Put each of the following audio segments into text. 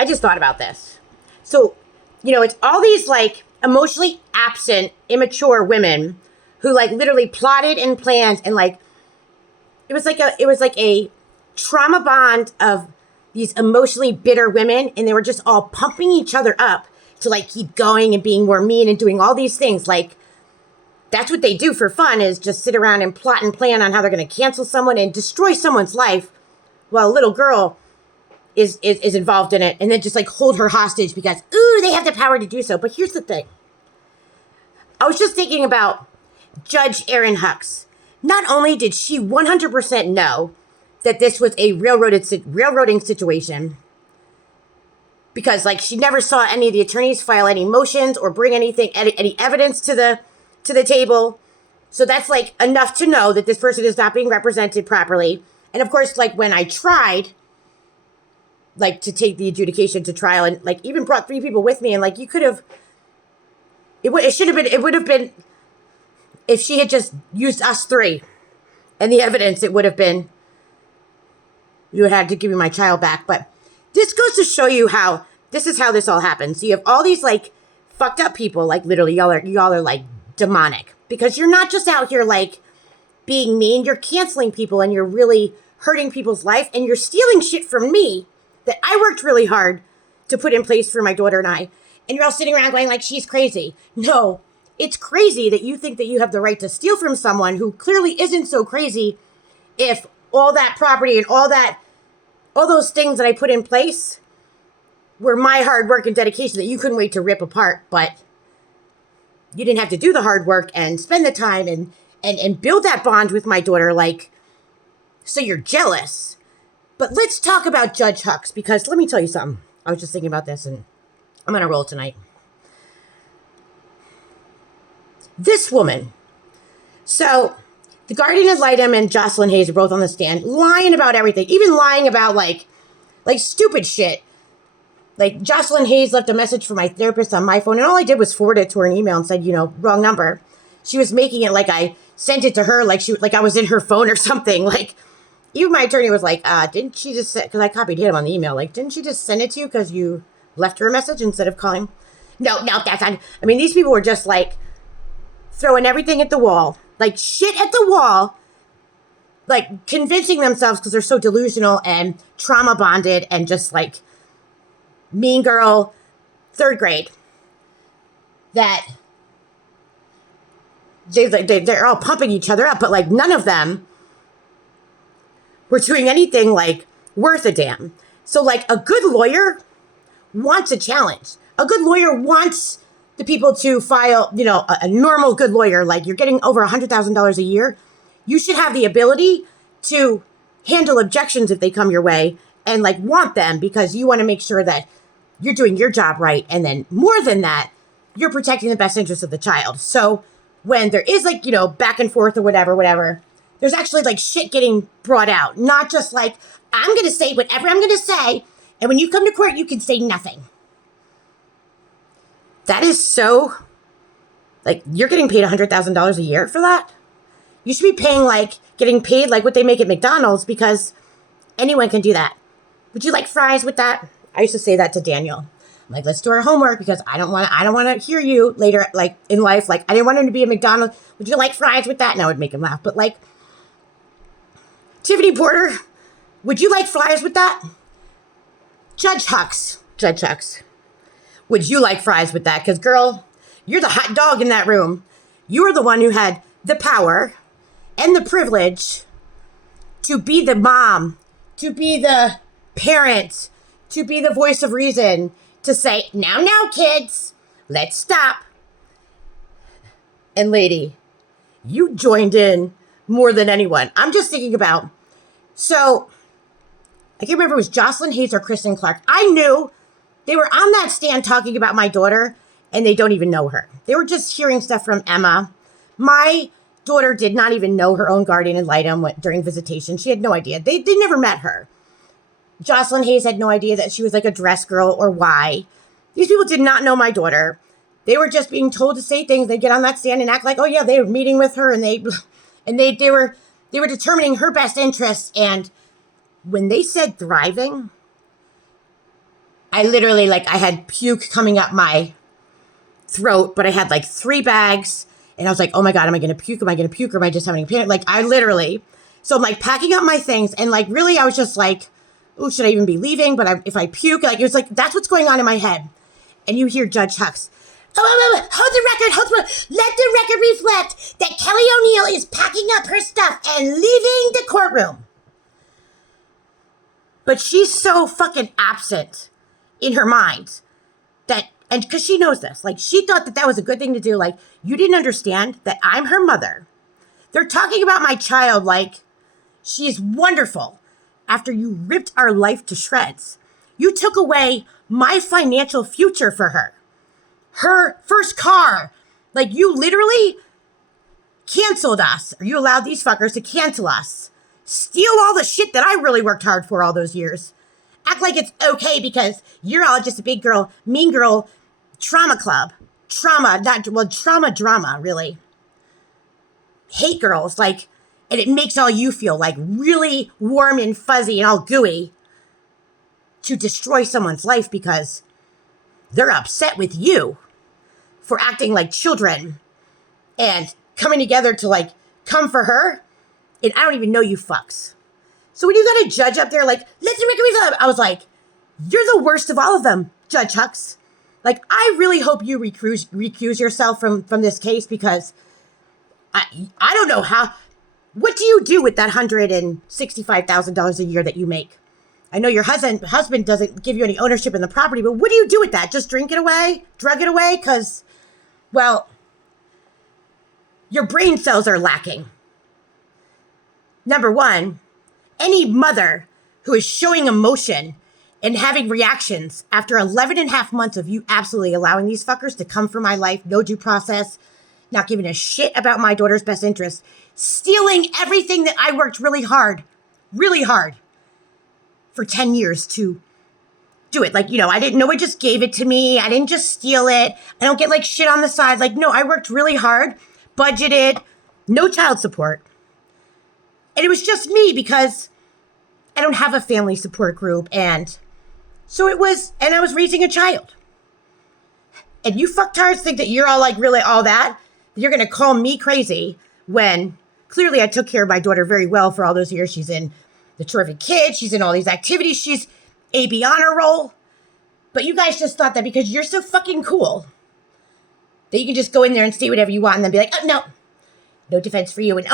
I just thought about this. So, it's all these like emotionally absent, immature women who like literally plotted and planned, and like it was like a trauma bond of these emotionally bitter women, and they were just all pumping each other up to like keep going and being more mean and doing all these things. Like that's what they do for fun, is just sit around and plot and plan on how they're going to cancel someone and destroy someone's life while a little girl is involved in it, and then just like hold her hostage because, ooh, they have the power to do so. But here's the thing. I was just thinking about Judge Erin Hux. Not only did she 100% know that this was a railroading situation, because like she never saw any of the attorneys file any motions or bring any evidence to the table. So that's like enough to know that this person is not being represented properly. And of course, like when I tried like to take the adjudication to trial, and like even brought 3 people with me, and like you could have, it would have been, if she had just used us 3 and the evidence, it would have been, you would have to give me my child back. But this goes to show you how this all happens. So you have all these like fucked up people, like literally y'all are like demonic, because you're not just out here like being mean, you're canceling people and you're really hurting people's life, and you're stealing shit from me that I worked really hard to put in place for my daughter and I. And you're all sitting around going like, she's crazy. No, it's crazy that you think that you have the right to steal from someone who clearly isn't so crazy, if all that property and all those things that I put in place were my hard work and dedication that you couldn't wait to rip apart. But you didn't have to do the hard work and spend the time and build that bond with my daughter. Like, so you're jealous. But let's talk about Judge Hux, because let me tell you something. I was just thinking about this, and I'm going to roll tonight. This woman. So the guardian ad litem and Jocelyn Hayes are both on the stand, lying about everything, even lying about like stupid shit. Like Jocelyn Hayes left a message for my therapist on my phone, and all I did was forward it to her an email and said, wrong number. She was making it like I sent it to her, like I was in her phone or something. Like, even my attorney was like, didn't she just because I copied him on the email, like, didn't she just send it to you because you left her a message instead of calling? No, that's not. I mean, these people were just like throwing everything at the wall, like shit at the wall, like convincing themselves, because they're so delusional and trauma bonded and just like mean girl 3rd grade, that they're all pumping each other up, but like none of them were doing anything like worth a damn. So like a good lawyer wants a challenge. A good lawyer wants the people to file, a normal good lawyer, like you're getting over $100,000 a year. You should have the ability to handle objections if they come your way, and like want them, because you want to make sure that you're doing your job right. And then more than that, you're protecting the best interest of the child. So when there is like, back and forth or whatever, there's actually like shit getting brought out. Not just like, I'm going to say whatever I'm going to say, and when you come to court, you can say nothing. That is so, like, you're getting paid $100,000 a year for that? You should be getting paid like what they make at McDonald's, because anyone can do that. Would you like fries with that? I used to say that to Daniel. I'm like, let's do our homework, because I don't want to hear you later, like in life. Like, I didn't want him to be at McDonald's. Would you like fries with that? And I would make him laugh. But like, Tiffany Porter, would you like fries with that? Judge Hux, would you like fries with that? Because girl, you're the hot dog in that room. You are the one who had the power and the privilege to be the mom, to be the parent, to be the voice of reason, to say, now, kids, let's stop. And lady, you joined in more than anyone. I'm just thinking about, so I can't remember if it was Jocelyn Hayes or Kristen Clark. I knew they were on that stand talking about my daughter, and they don't even know her. They were just hearing stuff from Emma. My daughter did not even know her own guardian ad litem during visitation. She had no idea. They never met her. Jocelyn Hayes had no idea that she was like a dress girl or why. These people did not know my daughter. They were just being told to say things. They get on that stand and act like, oh yeah, they were meeting with her, and they were determining her best interests. And when they said thriving, I literally, like, I had puke coming up my throat, but I had like 3 bags. And I was like, oh my God, am I going to puke? Am I going to puke? Or am I just having a panic? Like, I literally, so I'm like packing up my things. And like, really, I was just like, oh, should I even be leaving? But if I puke, like, it was like, that's what's going on in my head. And you hear Judge Hucks, oh, hold the record, let the record reflect that Kelly O'Neill is packing up her stuff and leaving the courtroom. But she's so fucking absent in her mind that, and because she knows this, like, she thought that was a good thing to do. Like, you didn't understand that I'm her mother. They're talking about my child like she is wonderful after you ripped our life to shreds. You took away my financial future for her. Her first car. Like, you literally canceled us, or you allowed these fuckers to cancel us. Steal all the shit that I really worked hard for all those years. Act like it's okay because you're all just a big girl, mean girl, trauma club. Trauma drama, really. Hate girls, like, and it makes all you feel like really warm and fuzzy and all gooey to destroy someone's life because they're upset with you for acting like children and coming together to like come for her. And I don't even know you fucks. So when you got a judge up there like, let's make a I was like, you're the worst of all of them, Judge Hucks. Like, I really hope you recuse yourself from this case because I don't know how. What do you do with that $165,000 a year that you make? I know your husband doesn't give you any ownership in the property, but what do you do with that? Just drink it away? Drug it away? Because, well, your brain cells are lacking. Number one, any mother who is showing emotion and having reactions after 11 and a half months of you absolutely allowing these fuckers to come for my life, no due process, not giving a shit about my daughter's best interest, stealing everything that I worked really hard for 10 years to do it. Like, you know, I didn't know it just gave it to me. I didn't just steal it. I don't get like shit on the side. Like, no, I worked really hard, budgeted, no child support. And it was just me because I don't have a family support group. And so it was, and I was raising a child. And you fucktards think that you're all like really all that you're going to call me crazy when clearly I took care of my daughter very well for all those years. She's in the Terrific Kid. She's in all these activities. She's AB honor roll. But you guys just thought that because you're so fucking cool that you can just go in there and say whatever you want and then be like, oh, no defense for you. And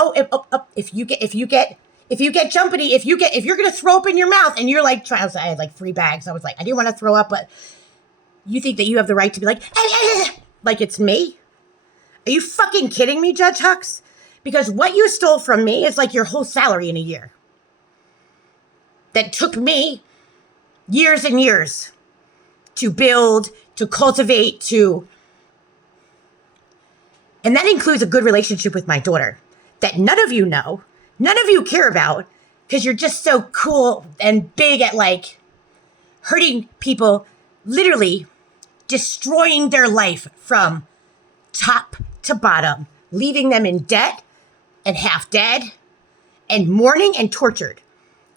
if you get jumpity, if you're going to throw up in your mouth and you're like, I had like 3 bags. I was like, I didn't want to throw up, but you think that you have the right to be like, like it's me? Are you fucking kidding me, Judge Hucks? Because what you stole from me is like your whole salary in a year. That took me years and years to build, to cultivate, and that includes a good relationship with my daughter that none of you know, none of you care about because you're just so cool and big at like hurting people, literally destroying their life from top to bottom, leaving them in debt and half dead and mourning and tortured.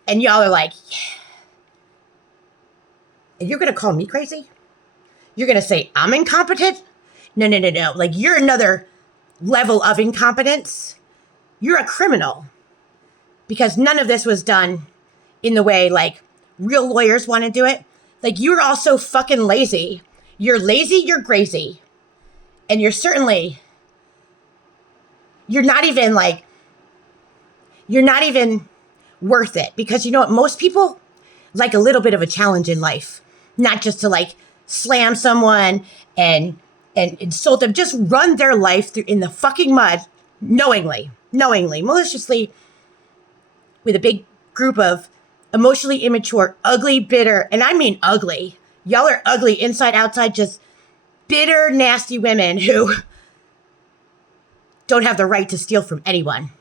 And y'all are like, yeah. And you're going to call me crazy? You're going to say I'm incompetent? No. Like, you're another level of incompetence. You're a criminal. Because none of this was done in the way, like, real lawyers want to do it. Like, you're also fucking lazy. You're lazy, you're crazy. And you're not even worth it. Because you know what? Most people like a little bit of a challenge in life. Not just to like slam someone and insult them. Just run their life through in the fucking mud, knowingly, maliciously, with a big group of emotionally immature, ugly, bitter, and I mean ugly. Y'all are ugly inside, outside, just bitter, nasty women who don't have the right to steal from anyone.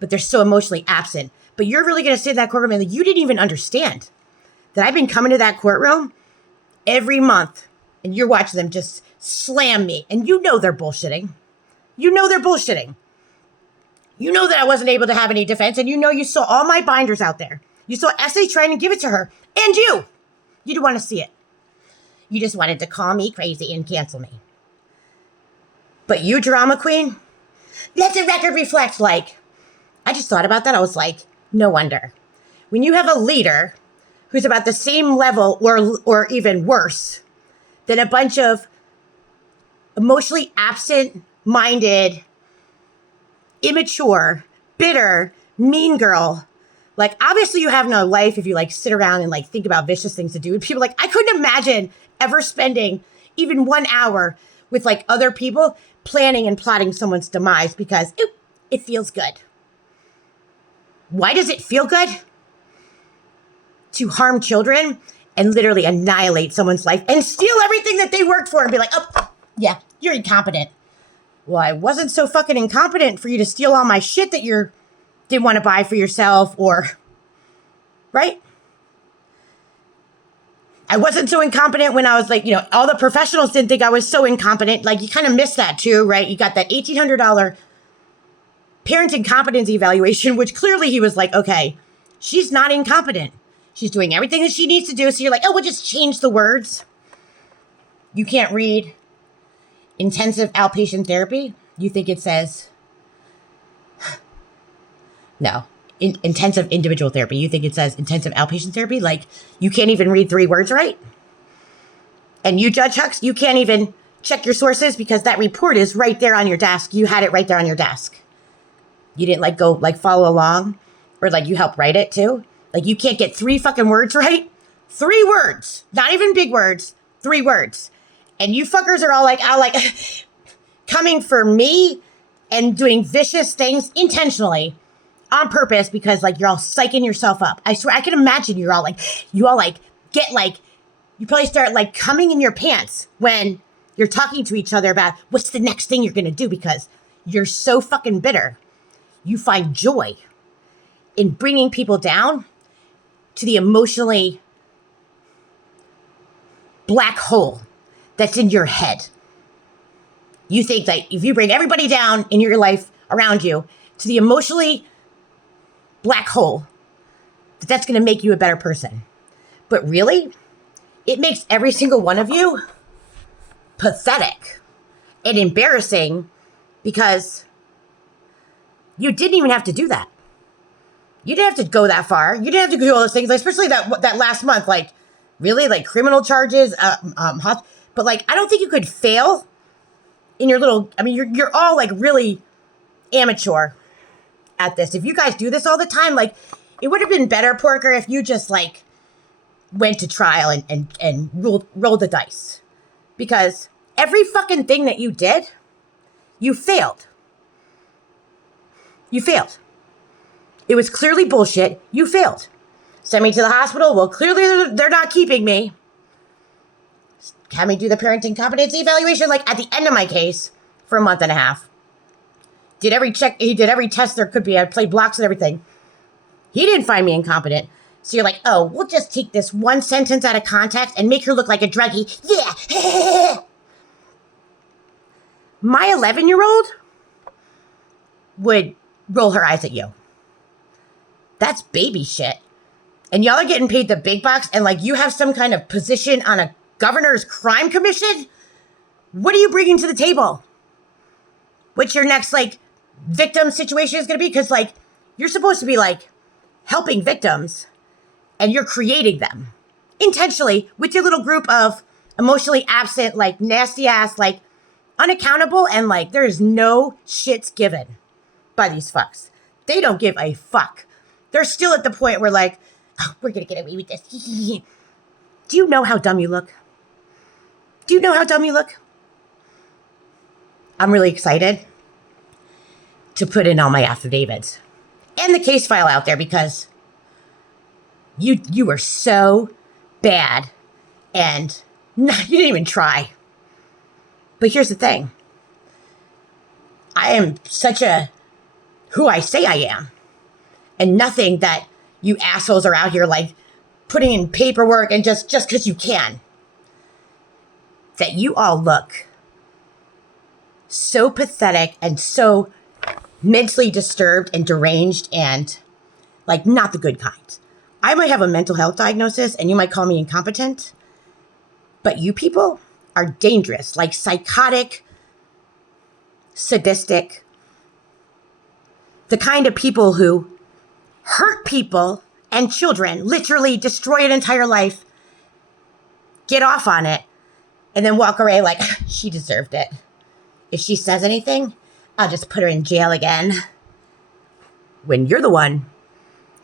But they're so emotionally absent. But you're really going to sit in that courtroom and you didn't even understand that I've been coming to that courtroom every month and you're watching them just slam me. And you know they're bullshitting. You know that I wasn't able to have any defense. And you know you saw all my binders out there. You saw Essay trying to give it to her. And you You didn't want to see it. You just wanted to call me crazy and cancel me. But you, drama queen, let the record reflect. Like, I just thought about that. I was like, no wonder. When you have a leader who's about the same level or even worse than a bunch of emotionally absent-minded, immature, bitter, mean girl. Like, obviously you have no life if you like sit around and like think about vicious things to do. And people like, I couldn't imagine ever spending even 1 hour with like other people planning and plotting someone's demise because it feels good. Why does it feel good? To harm children and literally annihilate someone's life and steal everything that they worked for and be like, oh, yeah, you're incompetent. Well, I wasn't so fucking incompetent for you to steal all my shit that you didn't want to buy for yourself or, right? I wasn't so incompetent when I was like, all the professionals didn't think I was so incompetent. Like, you kind of missed that too, right? You got that $1,800 parenting competency evaluation, which clearly he was like, okay, she's not incompetent. She's doing everything that she needs to do. So you're like, oh, we'll just change the words. You can't read intensive outpatient therapy. You think it says, no, intensive individual therapy. You think it says intensive outpatient therapy? Like, you can't even read 3 words right? And you, Judge Hux, you can't even check your sources because that report is right there on your desk. You had it right there on your desk. You didn't like go like follow along or like you helped write it too. Like, you can't get 3 fucking words right? 3 words, not even big words, 3 words. And you fuckers are all like, coming for me and doing vicious things intentionally on purpose because like you're all psyching yourself up. I swear, I can imagine you all get like, you probably start like coming in your pants when you're talking to each other about what's the next thing you're going to do because you're so fucking bitter. You find joy in bringing people down to the emotionally black hole that's in your head. You think that if you bring everybody down in your life around you to the emotionally black hole, that's going to make you a better person. But really, it makes every single one of you pathetic and embarrassing because you didn't even have to do that. You didn't have to go that far. You didn't have to do all those things, especially that last month. Like, really, like criminal charges. But like, I don't think you could fail in your little. I mean, you're all like really amateur at this. If you guys do this all the time, like, it would have been better, Porker, if you just like went to trial and rolled the dice, because every fucking thing that you did, you failed. You failed. It was clearly bullshit. You failed. Send me to the hospital. Well, clearly they're not keeping me. Have me do the parenting competency evaluation, like at the end of my case for a month and a half. Did every check. He did every test there could be. I played blocks and everything. He didn't find me incompetent. So you're like, oh, we'll just take this one sentence out of context and make her look like a druggie. Yeah. My 11-year-old would roll her eyes at you. That's baby shit. And y'all are getting paid the big bucks and like you have some kind of position on a governor's crime commission? What are you bringing to the table? What's your next like victim situation is going to be? Because like you're supposed to be like helping victims and you're creating them intentionally with your little group of emotionally absent, like nasty ass, like unaccountable, and like there is no shits given by these fucks. They don't give a fuck. They're still at the point where like, oh, we're going to get away with this. Do you know how dumb you look? Do you know how dumb you look? I'm really excited to put in all my affidavits and the case file out there because you were so bad and you didn't even try. But here's the thing. I am such a who I say I am. And nothing that you assholes are out here like putting in paperwork and just because you can. That you all look so pathetic and so mentally disturbed and deranged and like not the good kind. I might have a mental health diagnosis and you might call me incompetent, but you people are dangerous, like psychotic, sadistic, the kind of people who hurt people and children, literally destroy an entire life, get off on it, and then walk away like, she deserved it. If she says anything, I'll just put her in jail again. When you're the one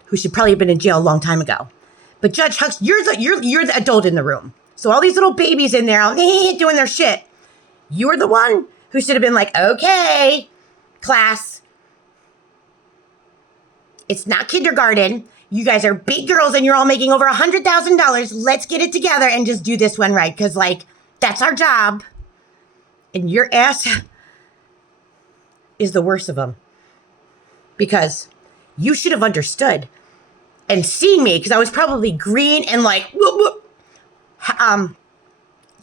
who should probably have been in jail a long time ago. But Judge Hucks, you're the adult in the room. So all these little babies in there doing their shit. You're the one who should have been like, okay, class. It's not kindergarten. You guys are big girls and you're all making over $100,000. Let's get it together and just do this one right. Because, like, that's our job. And your ass is the worst of them. Because you should have understood and seen me. Because I was probably green and like,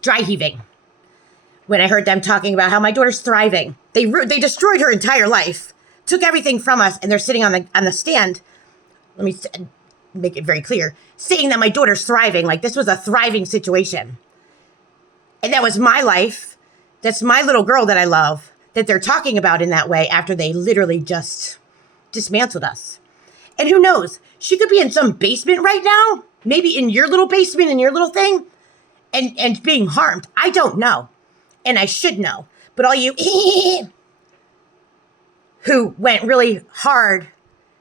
dry heaving. When I heard them talking about how my daughter's thriving. They destroyed her entire life. Took everything from us. And they're sitting on the stand. Let me make it very clear. Saying that my daughter's thriving. Like this was a thriving situation. And that was my life. That's my little girl that I love. That they're talking about in that way after they literally just dismantled us. And who knows? She could be in some basement right now. Maybe in your little basement, in your little thing. And being harmed. I don't know. And I should know. But all you who went really hard,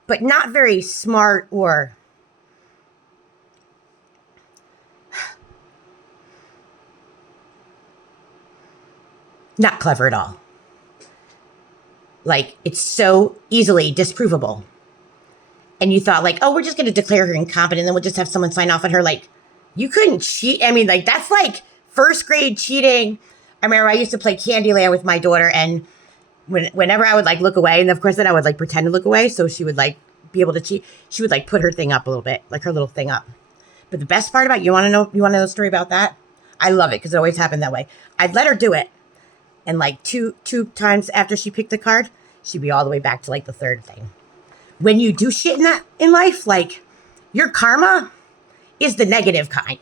but not very smart or not clever at all. Like, it's so easily disprovable. And you thought, like, oh, we're just going to declare her incompetent, and then we'll just have someone sign off on her. Like, you couldn't cheat. I mean, like, that's like first grade cheating. I remember I used to play Candyland with my daughter, and whenever I would, like, look away, and of course then I would, like, pretend to look away so she would, like, be able to cheat. She would, like, put her thing up a little bit, like her little thing up. But the best part about it, you want to know the story about that? I love it because it always happened that way. I'd let her do it. And like two times after she picked the card, she'd be all the way back to like the third thing. When you do shit in life, like your karma is the negative kind.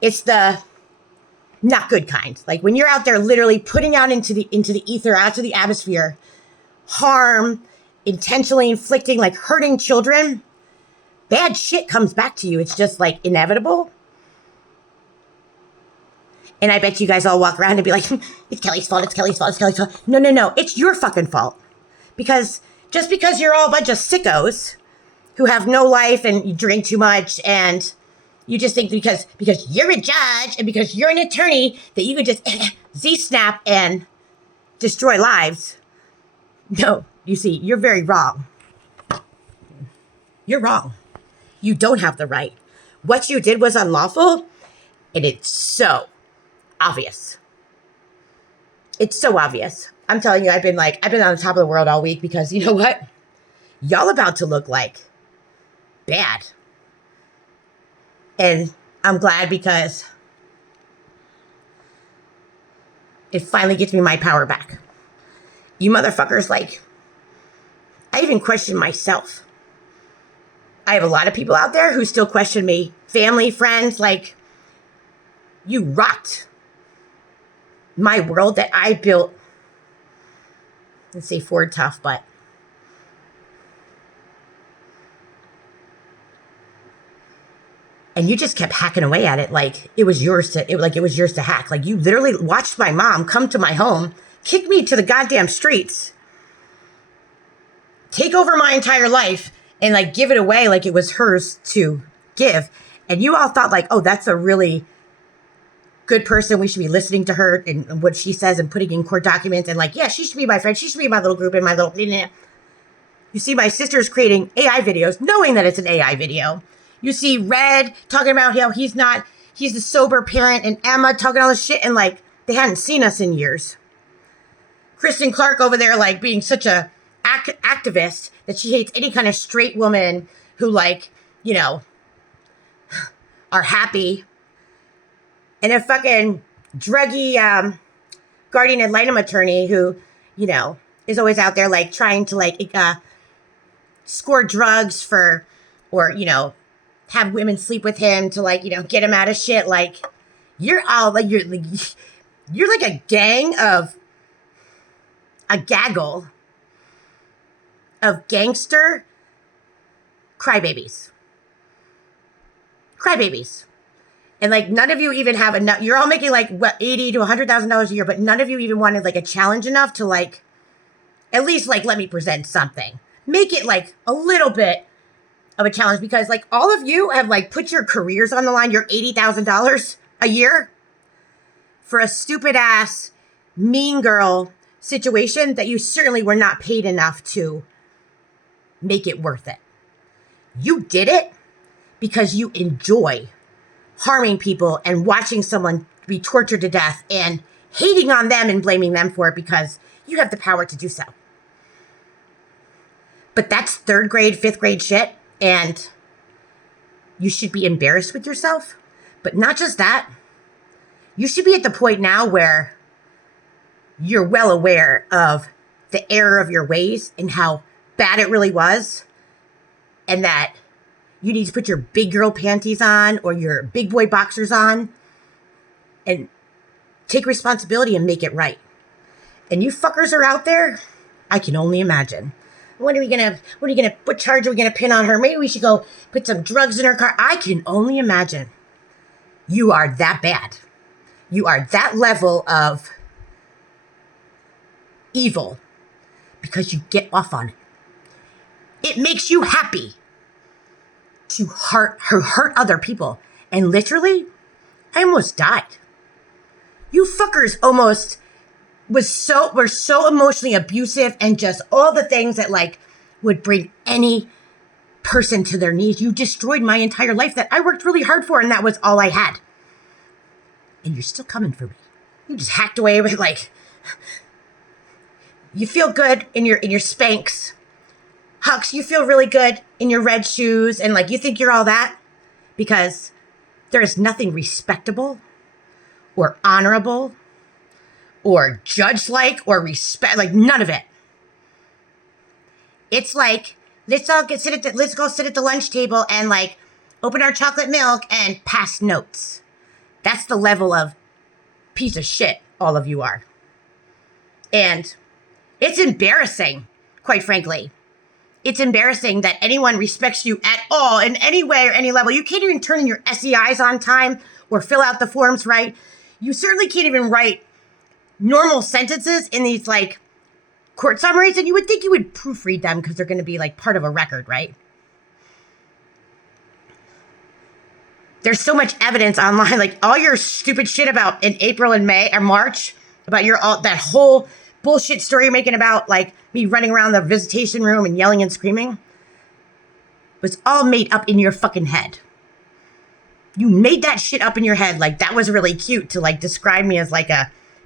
It's the not good kind. Like when you're out there literally putting out into the ether, out to the atmosphere, harm, intentionally inflicting, like hurting children, bad shit comes back to you. It's just like inevitable. And I bet you guys all walk around and be like, it's Kelly's fault, it's Kelly's fault, it's Kelly's fault. No, it's your fucking fault. Because just because you're all a bunch of sickos who have no life and you drink too much and you just think because you're a judge and because you're an attorney that you could just Z-snap and destroy lives. No, you see, you're very wrong. You're wrong. You don't have the right. What you did was unlawful, and it's so obvious. It's so obvious. I'm telling you, I've been on the top of the world all week because you know what? Y'all about to look like bad. And I'm glad because it finally gets me my power back. You motherfuckers, like, I even question myself. I have a lot of people out there who still question me. Family, friends, like, you rocked my world that I built. Let's say Ford tough, but and you just kept hacking away at it like it was yours to hack. Like you literally watched my mom come to my home, kick me to the goddamn streets, take over my entire life, and like give it away like it was hers to give. And you all thought like, oh, that's a really good person. We should be listening to her and what she says and putting in court documents and like, yeah, she should be my friend. She should be my little group in my little. You see my sister's creating AI videos, knowing that it's an AI video. You see Red talking about how he's the sober parent, and Emma talking all this shit, and like they hadn't seen us in years. Kristen Clark over there like being such a activist that she hates any kind of straight woman who like, you know, are happy. And a fucking druggy guardian ad litem attorney who, you know, is always out there like trying to like score drugs for, or, you know, have women sleep with him to like, get him out of shit. Like, you're all like, you're like a gang of, a gaggle of gangster crybabies. Crybabies. And like, none of you even have enough. You're all making like what, $80,000 to $100,000 a year, but none of you even wanted like a challenge enough to like, at least like, let me present something. Make it like a little bit of a challenge, because like all of you have like put your careers on the line, your $80,000 a year for a stupid ass mean girl situation that you certainly were not paid enough to make it worth it. You did it because you enjoy harming people and watching someone be tortured to death and hating on them and blaming them for it because you have the power to do so. But that's third grade, fifth grade shit, and you should be embarrassed with yourself. But not just that, you should be at the point now where you're well aware of the error of your ways and how bad it really was, and that you need to put your big girl panties on or your big boy boxers on and take responsibility and make it right. And you fuckers are out there, I can only imagine. What charge are we gonna pin on her? Maybe we should go put some drugs in her car. I can only imagine. You are that bad. You are that level of evil because you get off on it. It makes you happy to hurt other people. And literally, I almost died. You fuckers almost were so emotionally abusive and just all the things that like would bring any person to their knees. You destroyed my entire life that I worked really hard for, and that was all I had. And you're still coming for me. You just hacked away with like, you feel good in your Spanx. Hux, you feel really good in your red shoes, and like you think you're all that because there is nothing respectable or honorable or judge-like or respect, like none of it. It's like, let's go sit at the lunch table and like open our chocolate milk and pass notes. That's the level of piece of shit all of you are. And it's embarrassing, quite frankly. It's embarrassing that anyone respects you at all in any way or any level. You can't even turn in your SEIs on time or fill out the forms right. You certainly can't even write normal sentences in these like court summaries, and you would think you would proofread them because they're going to be like part of a record, right? There's so much evidence online, like all your stupid shit about in April and May or March, about that whole bullshit story you're making about like me running around the visitation room and yelling and screaming was all made up in your fucking head. You made that shit up in your head. Like that was really cute to like describe me as like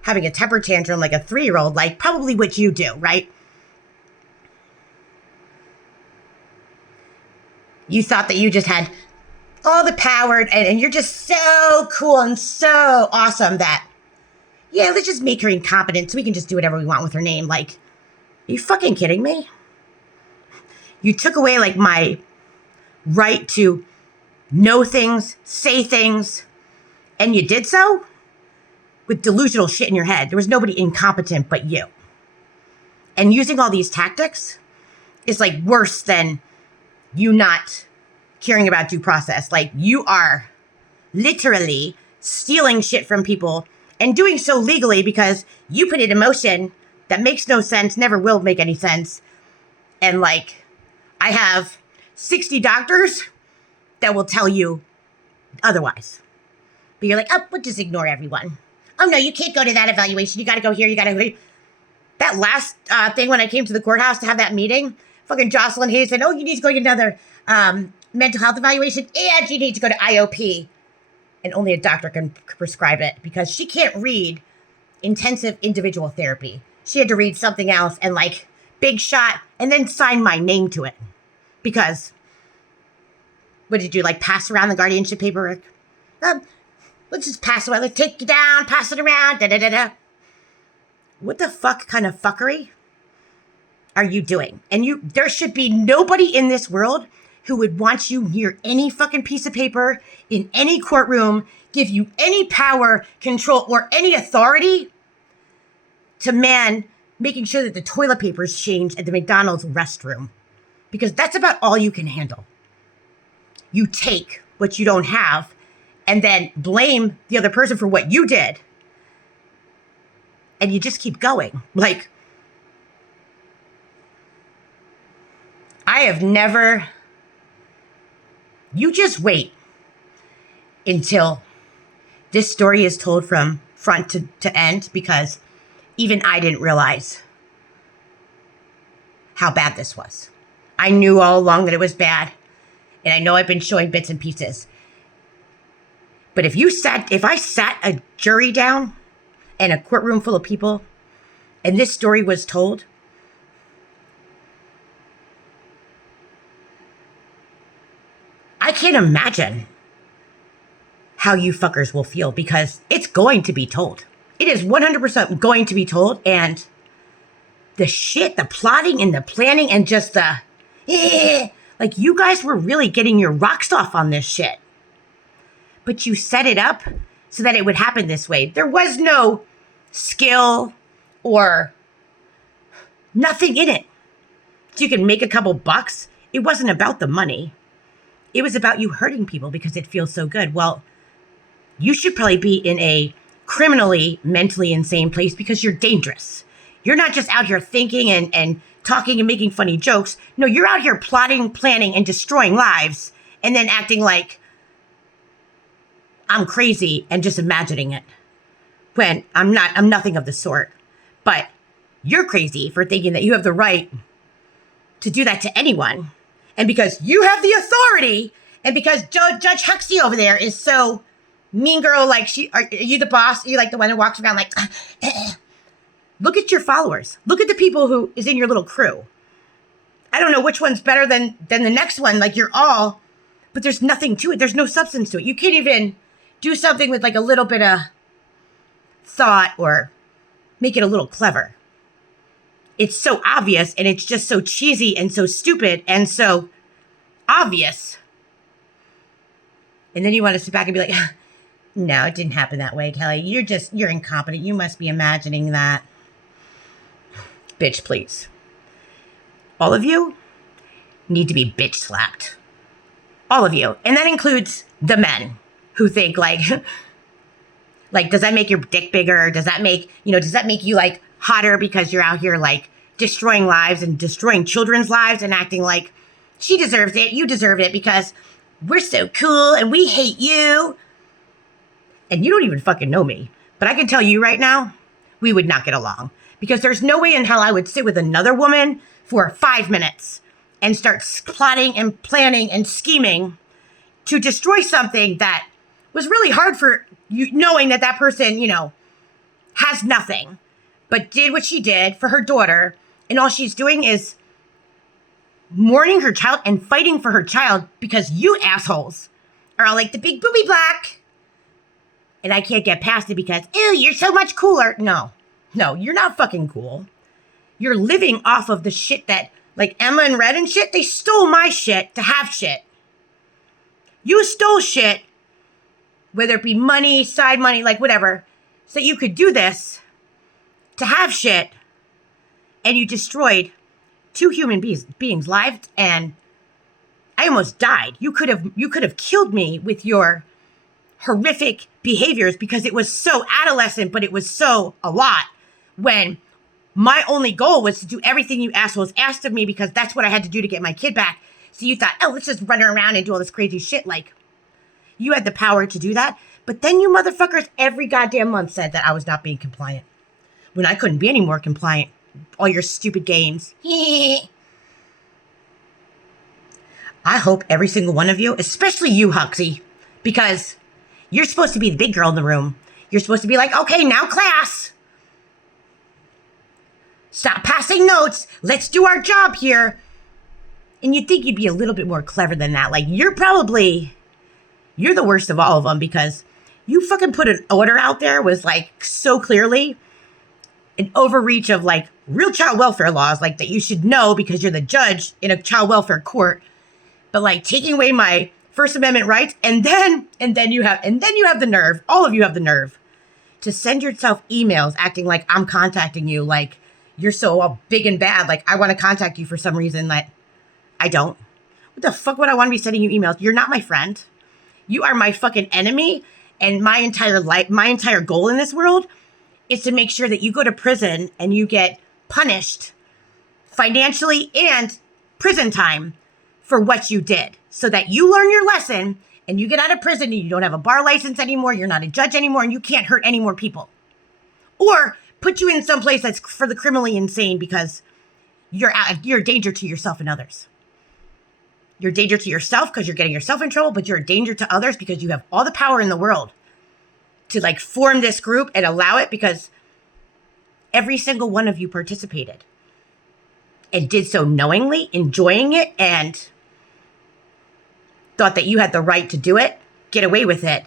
having a temper tantrum like a 3-year-old, like probably what you do, right? You thought that you just had all the power and you're just so cool and so awesome that, yeah, let's just make her incompetent so we can just do whatever we want with her name. Like, are you fucking kidding me? You took away like my right to know things, say things, and you did so with delusional shit in your head. There was nobody incompetent but you. And using all these tactics is like worse than you not caring about due process. Like you are literally stealing shit from people and doing so legally because you put it in motion that makes no sense, never will make any sense. And like, I have 60 doctors that will tell you otherwise. But you're like, oh, we'll just ignore everyone. Oh no, you can't go to that evaluation. You got to go here. You got to go here. That last thing when I came to the courthouse to have that meeting, fucking Jocelyn Hayes said, oh, you need to go get another mental health evaluation and you need to go to IOP. And only a doctor can prescribe it because she can't read intensive individual therapy. She had to read something else and like big shot and then sign my name to it. Because what did you do? Like pass around the guardianship paperwork? Let's just pass it around. Let's take you down, pass it around. Da, da, da, da. What the fuck kind of fuckery are you doing? And there should be nobody in this world who would want you near any fucking piece of paper in any courtroom, give you any power, control, or any authority to man making sure that the toilet paper is changed at the McDonald's restroom. Because that's about all you can handle. You take what you don't have and then blame the other person for what you did. And you just keep going. Like, I have never... You just wait until this story is told from front to end, because even I didn't realize how bad this was. I knew all along that it was bad, and I know I've been showing bits and pieces. But if I sat a jury down in a courtroom full of people, and this story was told, I can't imagine how you fuckers will feel, because it's going to be told. It is 100% going to be told, and the shit, the plotting and the planning and just the, like, you guys were really getting your rocks off on this shit. But you set it up so that it would happen this way. There was no skill or nothing in it. So you can make a couple bucks. It wasn't about the money. It was about you hurting people because it feels so good. Well, you should probably be in a criminally, mentally insane place because you're dangerous. You're not just out here thinking and talking and making funny jokes. No, you're out here plotting, planning, and destroying lives, and then acting like I'm crazy and just imagining it. When I'm not, I'm nothing of the sort. But you're crazy for thinking that you have the right to do that to anyone. And because you have the authority, and because Judge Huxley over there is so mean girl, like are you the boss? Are you like the one who walks around like, Look at your followers. Look at the people who is in your little crew. I don't know which one's better than the next one. Like, you're all, but there's nothing to it. There's no substance to it. You can't even do something with like a little bit of thought or make it a little clever. It's so obvious, and it's just so cheesy and so stupid and so obvious. And then you want to sit back and be like, no, it didn't happen that way, Kelly. You're incompetent. You must be imagining that. Bitch, please. All of you need to be bitch slapped. All of you. And that includes the men who think like, does that make your dick bigger? Does that make you like hotter because you're out here like destroying lives and destroying children's lives and acting like she deserves it, you deserve it because we're so cool and we hate you. And you don't even fucking know me. But I can tell you right now, we would not get along. Because there's no way in hell I would sit with another woman for 5 minutes and start plotting and planning and scheming to destroy something that was really hard for you, knowing that that person, has nothing, but did what she did for her daughter. And all she's doing is mourning her child and fighting for her child because you assholes are all like the big booby black. And I can't get past it because, ew, you're so much cooler. No, you're not fucking cool. You're living off of the shit that, like Emma and Red and shit, they stole my shit to have shit. You stole shit, whether it be money, side money, like whatever, so that you could do this to have shit. And you destroyed 2 human beings' lives, and I almost died. You could have killed me with your horrific behaviors because it was so adolescent, but it was so a lot, when my only goal was to do everything you assholes asked of me because that's what I had to do to get my kid back. So you thought, oh, let's just run around and do all this crazy shit. Like, you had the power to do that. But then you motherfuckers every goddamn month said that I was not being compliant when I couldn't be any more compliant. All your stupid games. I hope every single one of you, especially you, Huxley, because you're supposed to be the big girl in the room. You're supposed to be like, okay, now class. Stop passing notes. Let's do our job here. And you'd think you'd be a little bit more clever than that. Like, you're the worst of all of them because you fucking put an order out there was like so clearly an overreach of like real child welfare laws, like that you should know because you're the judge in a child welfare court. but like taking away my First Amendment rights, and then you have the nerve, all of you have the nerve, to send yourself emails acting like I'm contacting you, like you're so big and bad, like I want to contact you for some reason that I don't. What the fuck would I want to be sending you emails? You're not my friend. You are my fucking enemy, and my entire life, my entire goal in this world is to make sure that you go to prison and you get punished financially and prison time for what you did, so that you learn your lesson and you get out of prison and you don't have a bar license anymore, you're not a judge anymore, and you can't hurt any more people. Or put you in some place that's for the criminally insane because you're a danger to yourself and others. You're a danger to yourself because you're getting yourself in trouble, but you're a danger to others because you have all the power in the world to like form this group and allow it, because every single one of you participated and did so knowingly, enjoying it, and thought that you had the right to do it, get away with it.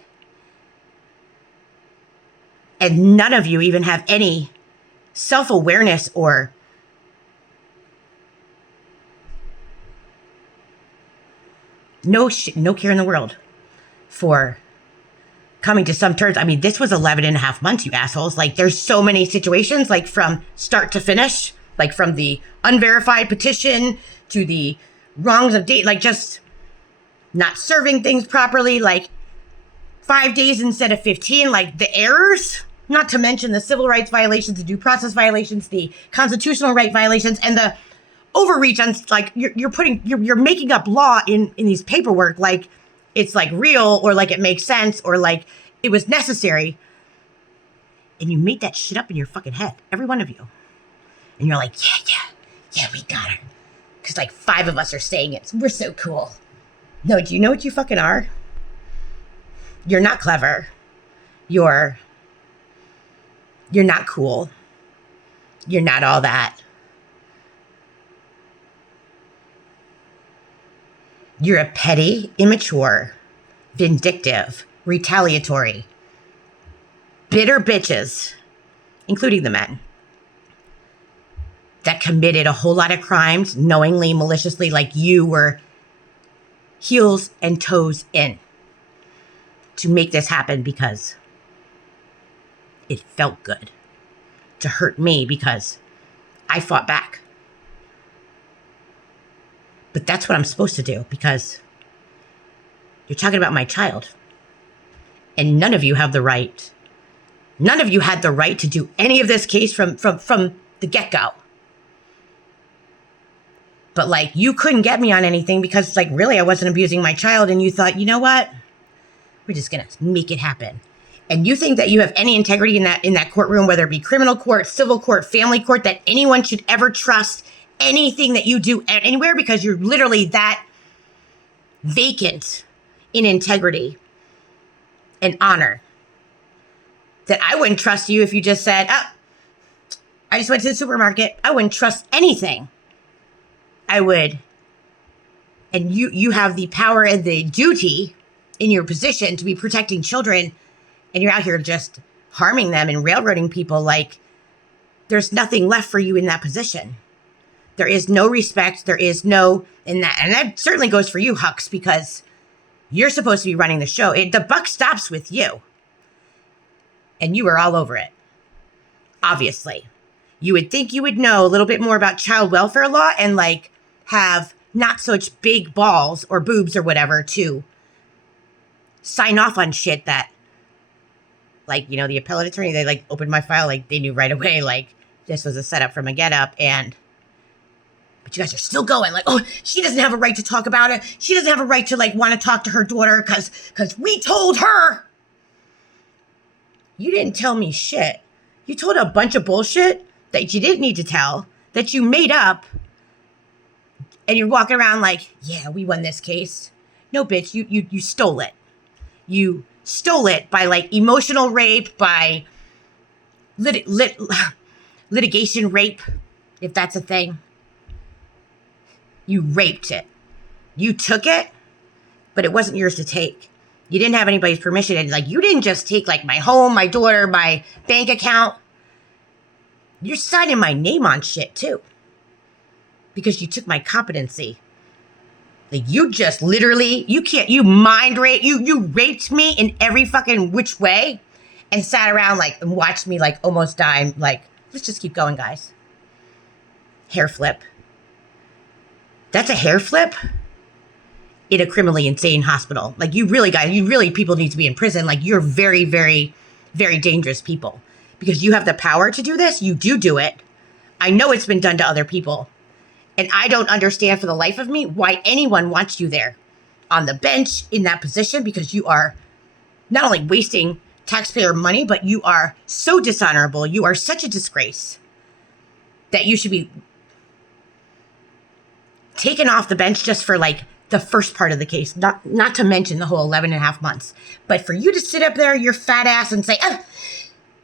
And none of you even have any self-awareness or no care in the world for coming to some terms. I mean, this was 11 and a half months, you assholes. Like, there's so many situations, like from start to finish, like from the unverified petition to the wrongs of date, like just not serving things properly, like 5 days instead of 15, like the errors, not to mention the civil rights violations, the due process violations, the constitutional right violations, and the overreach on, like, you're making up law in these paperwork, like it's like real, or like it makes sense, or like it was necessary. And you made that shit up in your fucking head, every one of you. And you're like, yeah, we got it. Because like 5 of us are saying it. We're so cool. No, do you know what you fucking are? You're not clever. You're not cool. You're not all that. You're a petty, immature, vindictive, retaliatory, bitter bitches, including the men, that committed a whole lot of crimes knowingly, maliciously, like you were heels and toes in to make this happen because it felt good to hurt me because I fought back. But that's what I'm supposed to do, because you're talking about my child. And none of you have the right. None of you had the right to do any of this case from the get-go. But like, you couldn't get me on anything because like, really, I wasn't abusing my child. And you thought, you know what? We're just going to make it happen. And you think that you have any integrity in that courtroom, whether it be criminal court, civil court, family court, that anyone should ever trust anything that you do anywhere, because you're literally that vacant in integrity and honor that I wouldn't trust you if you just said, oh, I just went to the supermarket. I wouldn't trust anything. I would. And you have the power and the duty in your position to be protecting children, and you're out here just harming them and railroading people. Like, there's nothing left for you in that position. There is no respect. There is no, and that certainly goes for you, Hux, because you're supposed to be running the show. The buck stops with you. And you were all over it. Obviously. You would think you would know a little bit more about child welfare law and like have not such big balls or boobs or whatever to sign off on shit that, like, you know, the appellate attorney, they like opened my file, like they knew right away, like this was a setup from a get up. And but you guys are still going like, oh, she doesn't have a right to talk about it. She doesn't have a right to like want to talk to her daughter because we told her. You didn't tell me shit. You told a bunch of bullshit that you didn't need to tell, that you made up. And you're walking around like, yeah, we won this case. No, bitch, you stole it. You stole it by like emotional rape, by litigation rape, if that's a thing. You raped it. You took it, but it wasn't yours to take. You didn't have anybody's permission. And like, you didn't just take like my home, my daughter, my bank account. You're signing my name on shit too. Because you took my competency Like, you just literally, you mind rape, you raped me in every fucking which way and sat around like and watched me like almost die. I'm like, let's just keep going, guys. Hair flip. That's a hair flip in a criminally insane hospital. Like, you really, guys, people need to be in prison. Like, you're very, very, very dangerous people because you have the power to do this. You do it. I know it's been done to other people. And I don't understand for the life of me why anyone wants you there on the bench in that position, because you are not only wasting taxpayer money, but you are so dishonorable. You are such a disgrace that you should be taken off the bench just for like the first part of the case, not to mention the whole 11 and a half months. But for you to sit up there, your fat ass, and say, oh,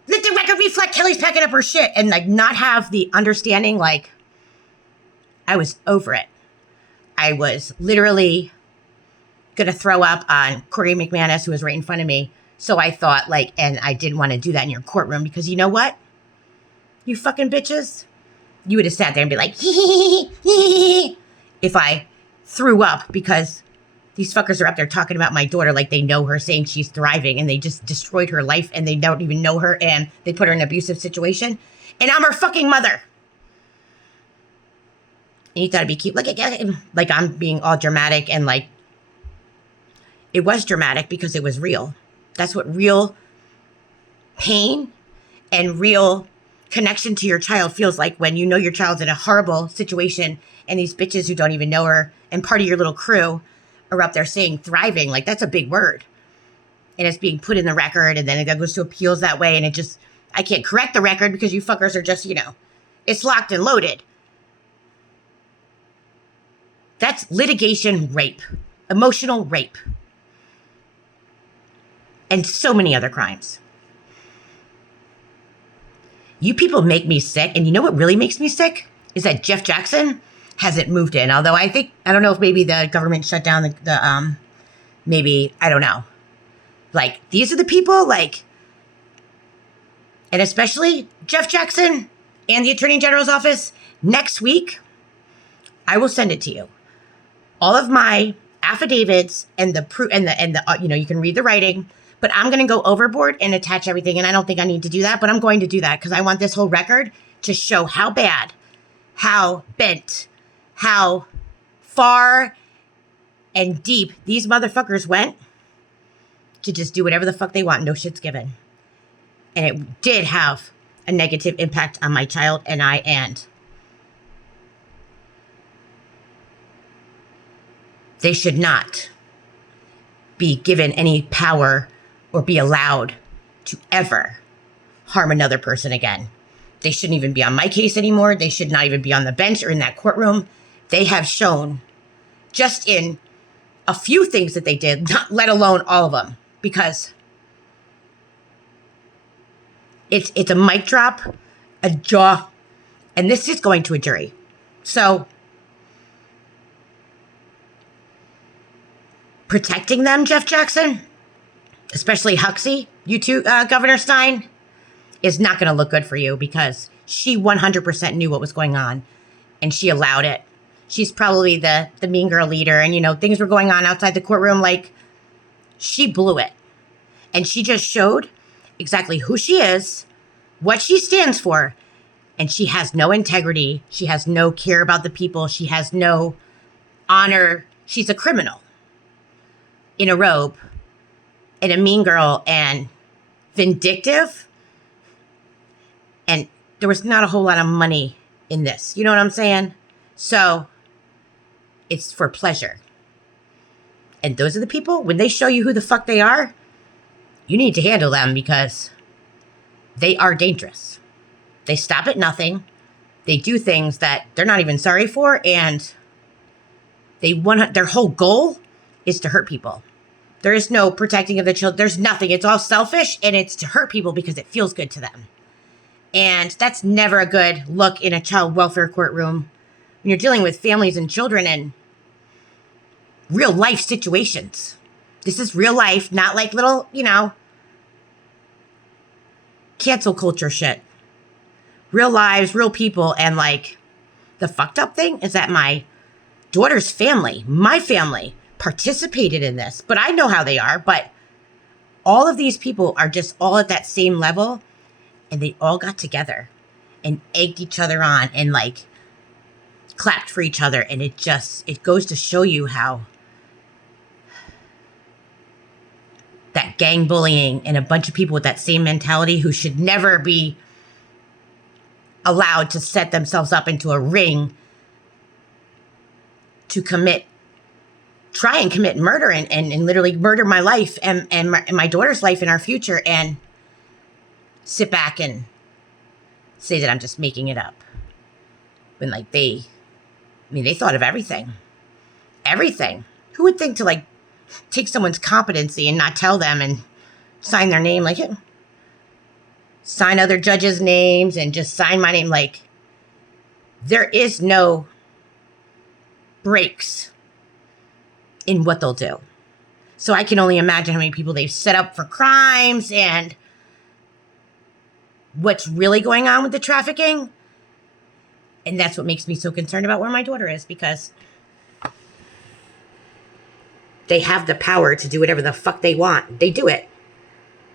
let the record reflect Kelly's packing up her shit, and like not have the understanding, like, I was over it. I was literally going to throw up on Corey McManus, who was right in front of me. So I thought, like, and I didn't want to do that in your courtroom because you know what? You fucking bitches. You would have sat there and be like, if I threw up, because these fuckers are up there talking about my daughter like they know her, saying she's thriving, and they just destroyed her life and they don't even know her, and they put her in an abusive situation. And I'm her fucking mother. And you thought it'd be cute. Like I'm being all dramatic, and like, it was dramatic because it was real. That's what real pain and real connection to your child feels like, when you know your child's in a horrible situation and these bitches who don't even know her and part of your little crew are up there saying thriving. Like, that's a big word. And it's being put in the record, and then it goes to appeals that way, and I can't correct the record because you fuckers are just, it's locked and loaded. That's litigation rape, emotional rape, and so many other crimes. You people make me sick. And you know what really makes me sick is that Jeff Jackson hasn't moved in. Although I don't know if maybe the government shut down maybe, I don't know. Like, these are the people, like, and especially Jeff Jackson and the Attorney General's office. Next week, I will send it to you. All of my affidavits and the proof and the you can read the writing, but I'm going to go overboard and attach everything. And I don't think I need to do that, but I'm going to do that because I want this whole record to show how bad, how bent, how far and deep these motherfuckers went to just do whatever the fuck they want. No shit's given. And it did have a negative impact on my child and they should not be given any power or be allowed to ever harm another person again. They shouldn't even be on my case anymore. They should not even be on the bench or in that courtroom. They have shown, just in a few things that they did, not let alone all of them, because it's a mic drop, a jaw, and this is going to a jury. So protecting them, Jeff Jackson, especially Huxley, you too, Governor Stein, is not going to look good for you, because she 100% knew what was going on and she allowed it. She's probably the mean girl leader, and things were going on outside the courtroom. Like, she blew it, and she just showed exactly who she is, what she stands for, and she has no integrity. She has no care about the people. She has no honor. She's a criminal in a robe and a mean girl and vindictive. And there was not a whole lot of money in this. You know what I'm saying? So it's for pleasure. And those are the people, when they show you who the fuck they are, you need to handle them, because they are dangerous. They stop at nothing. They do things that they're not even sorry for. And their whole goal is to hurt people. There is no protecting of the children. There's nothing. It's all selfish, and it's to hurt people because it feels good to them. And that's never a good look in a child welfare courtroom when you're dealing with families and children and real life situations. This is real life, not like little, cancel culture shit. Real lives, real people. And like, the fucked up thing is that my daughter's family, my family, participated in this, but I know how they are. But all of these people are just all at that same level, and they all got together and egged each other on and like clapped for each other. And it goes to show you how that gang bullying and a bunch of people with that same mentality who should never be allowed to set themselves up into a ring to try and commit murder and literally murder my life and my daughter's life and our future, and sit back and say that I'm just making it up. When like they thought of everything. Everything. Who would think to like take someone's competency and not tell them and sign their name, like sign other judges' names and just sign my name? Like, there is no breaks in what they'll do. So I can only imagine how many people they've set up for crimes and what's really going on with the trafficking. And that's what makes me so concerned about where my daughter is, because they have the power to do whatever the fuck they want. They do it.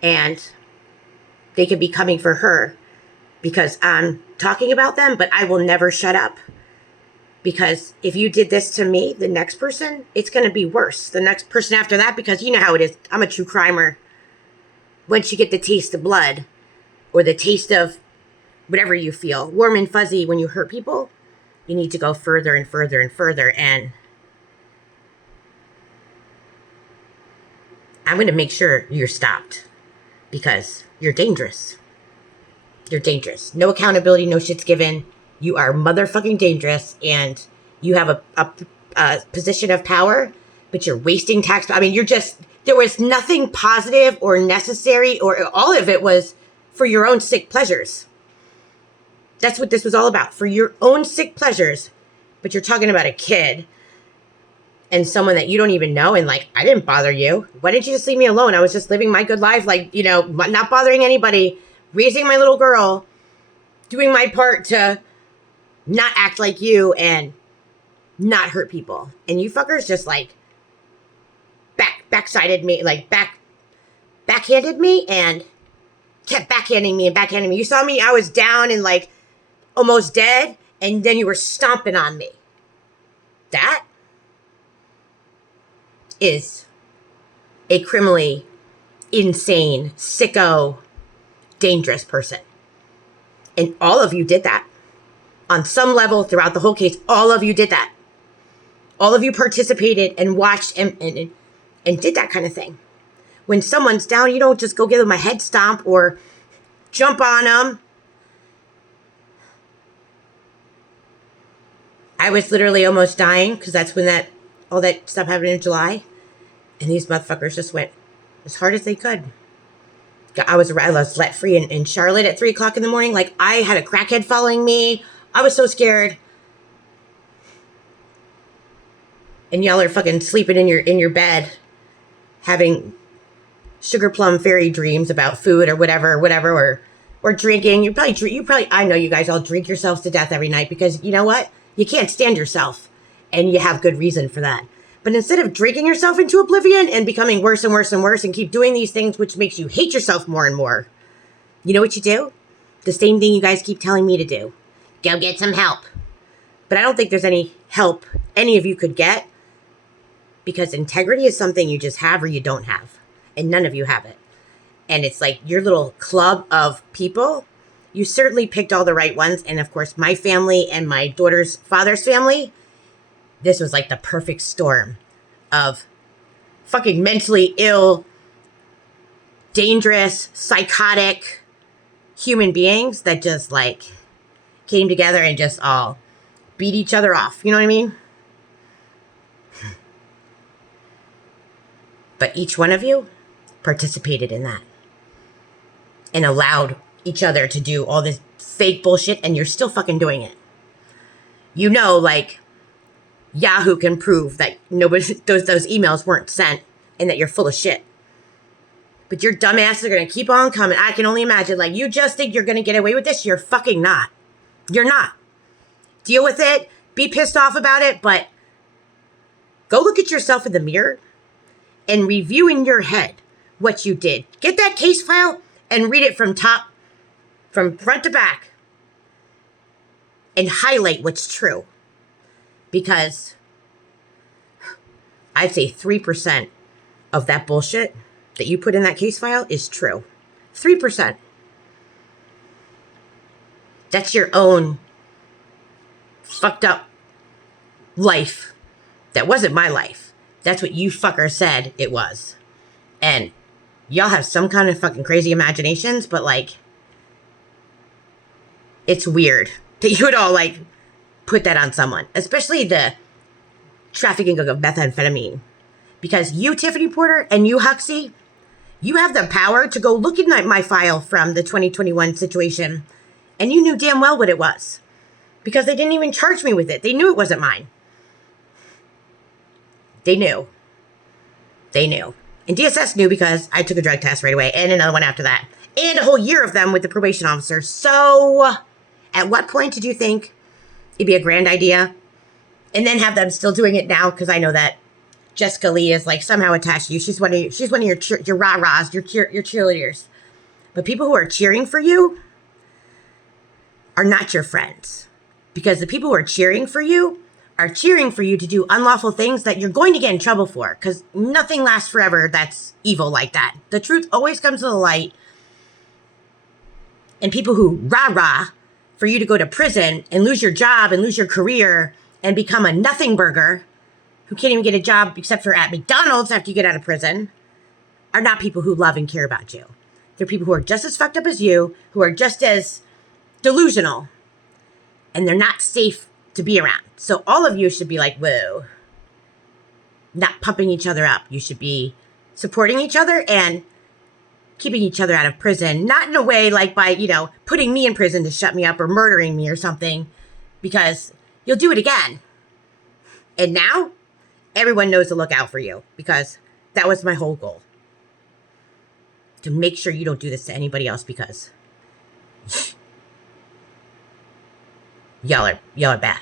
And they could be coming for her because I'm talking about them, but I will never shut up. Because if you did this to me, the next person, it's going to be worse. The next person after that, because you know how it is. I'm a true crimer. Once you get the taste of blood or the taste of whatever you feel, warm and fuzzy when you hurt people, you need to go further and further and further. And I'm going to make sure you're stopped because you're dangerous. You're dangerous. No accountability, no shit's given. You are motherfucking dangerous, and you have a position of power, but you're wasting tax. I mean, there was nothing positive or necessary, or all of it was for your own sick pleasures. That's what this was all about, for your own sick pleasures. But you're talking about a kid and someone that you don't even know, and like, I didn't bother you. Why didn't you just leave me alone? I was just living my good life, like, not bothering anybody, raising my little girl, doing my part to not act like you and not hurt people. And you fuckers just like backsided me, like backhanded me and kept backhanding me and backhanding me. You saw me, I was down and like almost dead, and then you were stomping on me. That is a criminally insane, sicko, dangerous person. And all of you did that. On some level throughout the whole case, all of you did that. All of you participated and watched and did that kind of thing. When someone's down, you don't just go give them a head stomp or jump on them. I was literally almost dying because that's when all that stuff happened in July. And these motherfuckers just went as hard as they could. I was let free in Charlotte at 3 o'clock in the morning. Like, I had a crackhead following me. I was so scared. And y'all are fucking sleeping in your bed, having sugar plum fairy dreams about food or whatever, or drinking. You probably, I know you guys all drink yourselves to death every night because you know what? You can't stand yourself, and you have good reason for that. But instead of drinking yourself into oblivion and becoming worse and worse and worse and keep doing these things, which makes you hate yourself more and more, you know what you do? The same thing you guys keep telling me to do. Go get some help. But I don't think there's any help any of you could get, because integrity is something you just have or you don't have. And none of you have it. And it's like your little club of people. You certainly picked all the right ones. And of course, my family and my daughter's father's family, this was like the perfect storm of fucking mentally ill, dangerous, psychotic human beings that just like came together and just all beat each other off. You know what I mean? But each one of you participated in that and allowed each other to do all this fake bullshit, and you're still fucking doing it. You know, like, Yahoo can prove that nobody, those emails weren't sent and that you're full of shit. But your dumbasses are going to keep on coming. I can only imagine, like, you just think you're going to get away with this? You're fucking not. You're not. Deal with it. Be pissed off about it, but Go look at yourself in the mirror and review in your head what you did. Get that case file and read it from front to back, and highlight what's true. Because I'd say 3% of that bullshit that you put in that case file is true. 3%. That's your own fucked up life. That wasn't my life. That's what you fucker said it was. And y'all have some kind of fucking crazy imaginations, but like, it's weird that you would all like put that on someone, especially the trafficking of methamphetamine. Because you, Tiffany Porter, and you, Huxley, you have the power to go look at my file from the 2021 situation, and you knew damn well what it was. Because they didn't even charge me with it. They knew it wasn't mine. They knew. They knew. And DSS knew because I took a drug test right away, and another one after that. And a whole year of them with the probation officer. So, at what point did you think it'd be a grand idea? And then have them still doing it now? Because I know that Jessica Lee is like somehow attached to you. She's one of your rah-rahs, your cheerleaders. But people who are cheering for you are not your friends. Because the people who are cheering for you to do unlawful things that you're going to get in trouble for. Because nothing lasts forever that's evil like that. The truth always comes to the light. And people who rah-rah for you to go to prison and lose your job and lose your career and become a nothing burger who can't even get a job except for at McDonald's after you get out of prison are not people who love and care about you. They're people who are just as fucked up as you, who are just as delusional, and they're not safe to be around. So all of you should be like, whoa, not pumping each other up. You should be supporting each other and keeping each other out of prison. Not in a way like by, putting me in prison to shut me up or murdering me or something, because you'll do it again. And now everyone knows to look out for you, because that was my whole goal. To make sure you don't do this to anybody else, because y'all are bad.